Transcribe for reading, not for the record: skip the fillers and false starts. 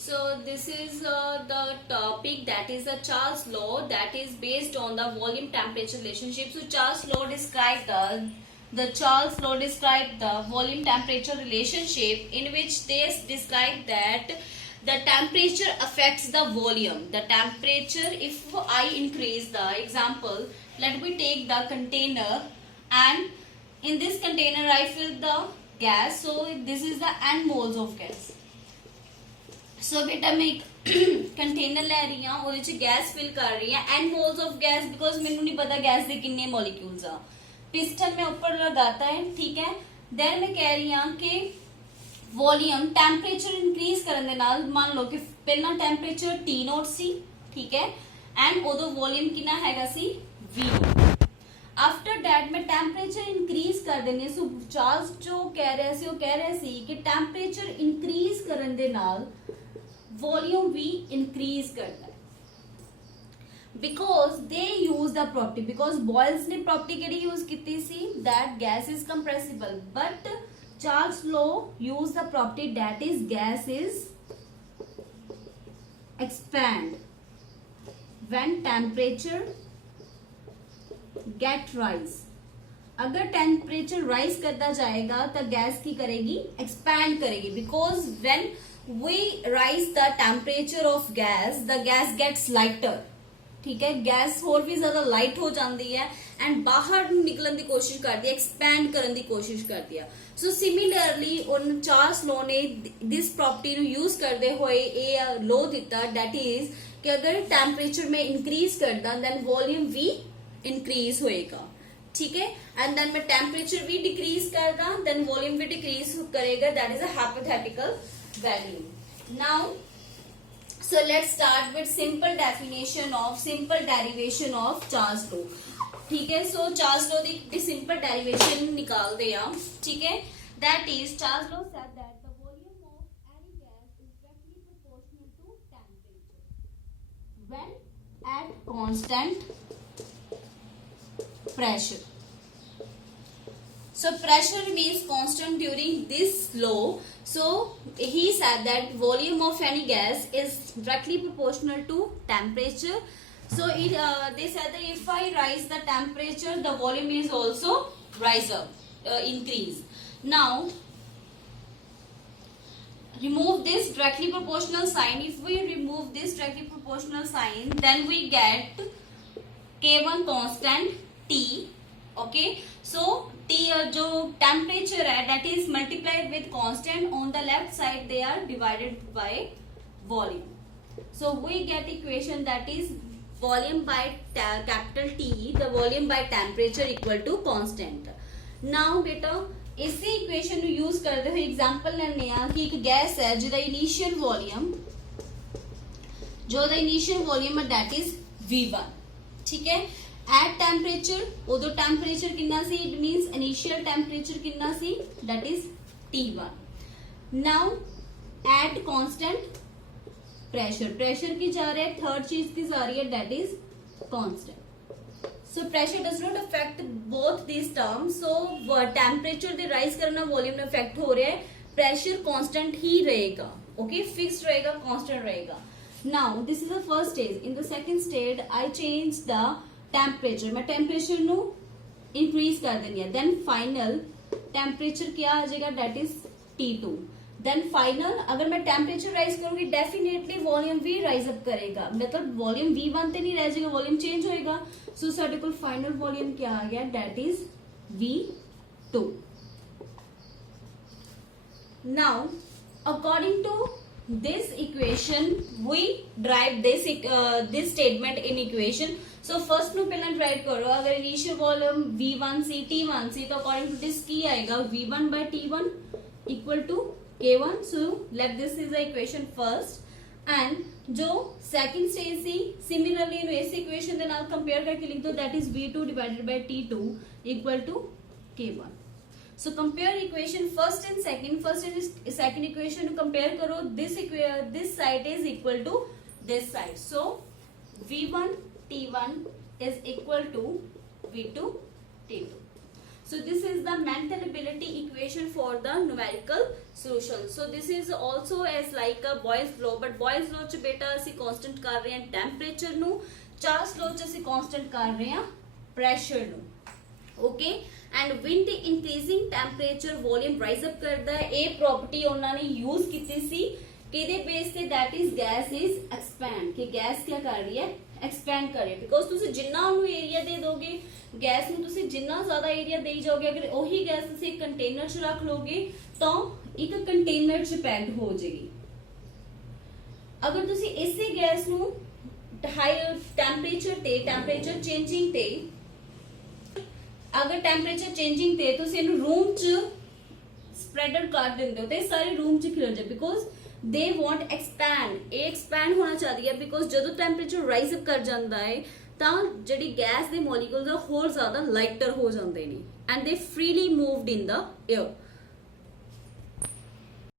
So this is the topic, that is the Charles law, that is based on the volume temperature relationship. So Charles law described the volume temperature relationship, in which they describe that the temperature affects the volume. The temperature, if I increase the example, let me take the container, and in this container I fill the gas. So this is the n moles of gas. सो बेटा मैं एक कंटेनर लै रही हाँ, ਉਹਦੇ ਚ gas fill कर रही हाँ, n moles of gas, because मैनू नहीं पता गैस के किन्ने मॉलिक्यूल्स आ। पिस्टन में ऊपर लगाता है, ठीक है। देन मैं कह रही हाँ कि वॉल्यूम टेम्परेचर इंक्रीज करने दे नाल, मान लो कि पहला टेम्परेचर T नॉट सी, ठीक है, एंड उदो वॉल्यूम कितना हैगा सी V। आफ्टर दैट मैं टेम्परेचर इंक्रीज कर देने। सो चार्ल्स जो कह रहे सी, वो कह रहे सी कि टेम्परेचर इंक्रीज करने दे नाल वॉल्यूम भी इंक्रीज करता है, because they use the property, because Boyle's ने प्रॉपर्टी केड़ी यूज की सी, that gas is compressible, but Charles law use the property that is gas is expand when temperature get rise. अगर टेम्परेचर राइज करता जाएगा तो गैस की करेगी, एक्सपैंड करेगी, because when we rise the temperature of gas, the gas gets lighter, ठीक है, गैस होर भी ज्यादा लाइट हो जाती है एंड बाहर निकलन की कोशिश करती है, एक्सपैंड करने की कोशिश करती है। सो सिमिलरली उन चार्ल्स लॉ ने दिस प्रॉपर्टी नु यूज करते हुए ये लॉ दिता, दैट इज कि अगर टेम्परेचर में इंक्रीज करदा देन वॉल्यूम भी इंक्रीज होएगा, ठीक है, एंड देन मैं टेम्परेचर भी डिक्रीज करदा देन वॉल्यूम भी डिक्रीज करेगा, that is a hypothetical value. Now, so let's start with simple derivation of Charles law. ठीक है, so Charles law दी simple derivation निकाल दे हम, ठीक है, that is Charles law said that the volume of any gas is directly proportional to temperature when at constant pressure. So pressure remains constant during this law. So he said that volume of any gas is directly proportional to temperature. So they said that if I rise the temperature, the volume is also rise up, increase. Now remove this directly proportional sign. If we remove this directly proportional sign, then we get K1 constant T. Okay, so T जो temperature है that is multiplied with constant, on the left side they are divided by volume. So we get equation that is volume by capital T, the volume by temperature equal to constant. Now बेटा इसी equation ਨੂੰ use करते हुए example लेने आ कि एक गैस है जिहदा initial volume है that is V1, ठीक है। एट टेम्परेचर उदो टेम्परेचर कितना सी, इट मीन्स इनिशियल टेम्परेचर कितना सी, that is T1। Now at constant pressure, pressure की जा रही है, थर्ड चीज की जा रही है, that is constant. So pressure does not affect both this terms, so temperature they rise करना वॉल्यूम में अफेक्ट हो रहा है, प्रेशर कांस्टेंट ही रहेगा, ओके, फिक्स्ड रहेगा, कांस्टेंट रहेगा। Now this is the first stage. In the second stage I change the temperature, मैं टेम्परेचर नु इंक्रीज कर देनी है, देन फाइनल टेम्परेचर क्या आ जाएगा, that is T2। Then final अगर मैं टेम्परेचर राइज करूंगी डेफिनेटली वॉल्यूम भी राइज अप करेगा, मतलब वॉल्यूम V1 ते नहीं रह जाएगा, वॉल्यूम चेंज होएगा। सो साडे कोल फाइनल वॉल्यूम क्या आ गया, that is V2। Now according to this equation we derive this statement in equation. So first नु पहला ड्राइव करो, अगर इनिशियल वॉल्यूम V1 सी T1 सी, तो अकॉर्डिंग टू दिस की आएगा V1 by T1 equal to K1। So let this is the equation first, and जो second stage सी similarly नु इस इक्वेशन दे नाल कंपेयर करके लिख दो, that is V2 divided by T2 equal to K1। So compare equation first and second. First and second equation compare करो, this side is equal to this side. So V1 T1 is equal to V2 T2. So this is the mental ability equation for the numerical solution. So this is also as like a Boyle's law, but Boyle's law च बेटा ਅਸੀਂ constant कर रहे हैं temperature ਨੂੰ, Charles law च ਅਸੀਂ constant कर रहे हैं pressure ਨੂੰ. Okay, and when the increasing temperature volume rise up करता है, ਇਹ property ਉਹਨਾਂ ने use ਕੀਤੀ ਸੀ ਕਿਹਦੇ बेस ਤੇ, that is gas is expand, कि gas क्या कर रही है, expand कर रही है. Because ਤੁਸੀਂ ਜਿੰਨਾ ਉਹਨੂੰ ਏਰੀਆ ਦੇ ਦੋਗੇ, ਗੈਸ ਨੂੰ ਤੁਸੀਂ ਜਿੰਨਾ ਜ਼ਿਆਦਾ ਏਰੀਆ ਦੇਈ ਜਾਓਗੇ, ਅਗਰ ਉਹੀ ਗੈਸ ਤੁਸੀਂ ਇੱਕ ਕੰਟੇਨਰ 'ਚ ਰੱਖ ਲੋਗੇ ਤਾਂ ਇੱਕ ਕੰਟੇਨਰ 'ਚ ਪੈਕਡ ਹੋ ਜਾਏਗੀ. ਅਗਰ ਤੁਸੀਂ ਇਸੇ ਗੈਸ ਨੂੰ ਹਾਈ ਟੈਂਪਰੇਚਰ ਚੇਂਜਿੰਗ ਤੇ ਅਗਰ ਟੈਂਪਰੇਚਰ ਚੇਂਜਿੰਗ ਤੇ ਤੁਸੀਂ ਇਹਨੂੰ ਰੂਮ 'ਚ ਸਪਰੈਡਰ ਕਰ ਦਿੰਦੇ ਹੋ ਤੇ ਸਾਰੇ ਰੂਮ 'ਚ ਖਿਲਰ ਜਾਏ. ਬਿਕੋਜ਼ ਦੇ ਵਾਂਟ ਐਕਸਪੈਂਡ, ਇਹ ਐਕਸਪੈਂਡ ਹੋਣਾ ਚਾਹਦੀ ਹੈ. ਬਿਕੋਜ਼ ਜਦੋਂ ਟੈਂਪਰੇਚਰ ਰਾਈਜ਼ ਅਪ ਕਰ ਜਾਂਦਾ ਹੈ ਤਾਂ ਜਿਹੜੀ ਗੈਸ ਦੇ ਮੋਲੀਕੂਲਸ ਆ ਹੋਰ ਜ਼ਿਆਦਾ ਲਾਈਟਰ ਹੋ ਜਾਂਦੇ ਨੇ, ਐਂਡ ਦੇ ਫ੍ਰੀਲੀ ਮੂਵਡ ਇਨ ਦਾ 에ਅਰ.